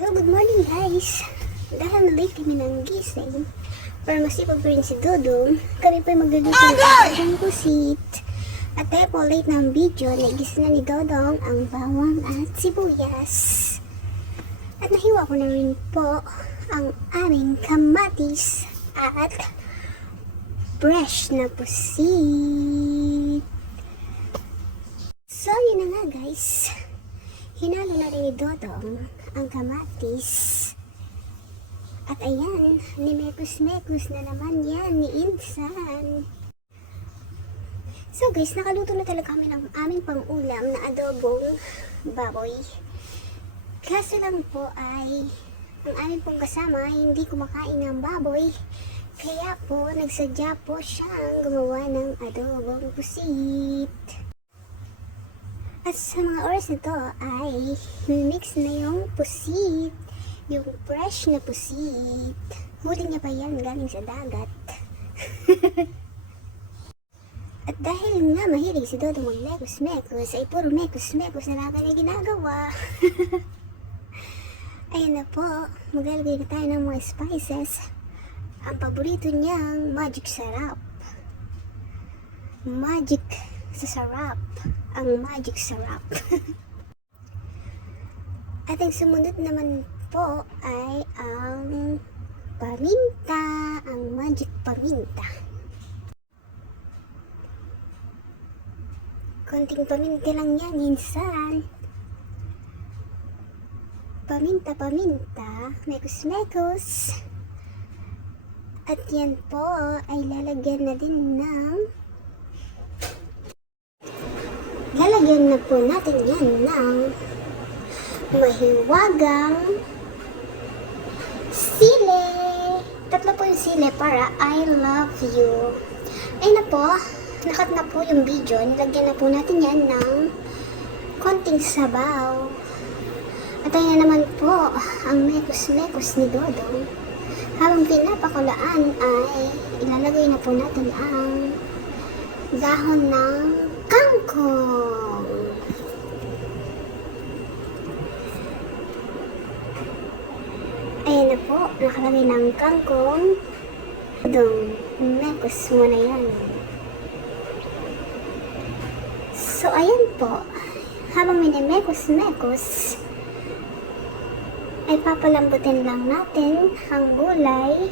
Hello, good morning guys. Dahil na late kami ng gising, para masipag pa rin si Dodong, kami pa magluluto ng isang pusit. At dahil po late ng video, nagising na ni Dodong ang bawang at sibuyas. At nahiwa ko na rin po ang aming kamatis at fresh na pusit. So, yun na nga guys. Hinalo na rin ni Dodong ang kamatis. At ayan, ni Mekus-Mekus na naman yan ni Insan. So guys, nakaluto na talaga kami ng aming pang-ulam na adobong baboy. Kaso lang po ay ang aming pong kasama hindi kumakain ng baboy. Kaya po, nagsadya po siyang gumawa ng adobong pusit. At sa mga oras na ay mix na yung pusit. Yung fresh na pusit. Huli niya pa yan galing sa dagat. At dahil nga mahilig si Dodo mag-mekos-mekos, ay puro mekos-mekos na lang kanya ginagawa. Ayan na po, maglalagay na tayo ng mga spices. Ang paborito niyang magic sarap. Magic sa sarap. Ang magic sarap. At ang sumunod naman po ay ang paminta. Ang magic paminta. Konting paminta lang yan, minsan. Paminta, paminta. Mekos-mekos. At yan po ay lalagyan na din ng lalagyan na po natin yan ng mahiwagang sile. Tatlo po yung sile para I love you. Ayun na po, nakat na po yung video. Nilagyan na po natin yan ng konting sabaw. At ayun na naman po ang mekos-mekos ni Dodong. Habang pinapakulaan ay ilalagay na po natin ang dahon ng kangkong. Ayan na po, nakalagay ng kangkong. Dong, mekos mo na yan. So, ayan po. Habang minimekos-mekos, ay papalambutin lang natin ang gulay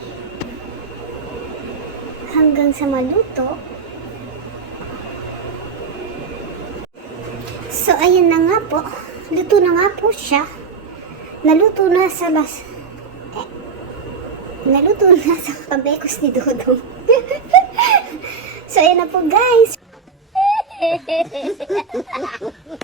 hanggang sa maluto. So, ayun na nga po. Luto na nga po siya. Naluto na sa las... Eh, naluto na sa kabekos ni Dodong. so, ayun na po guys.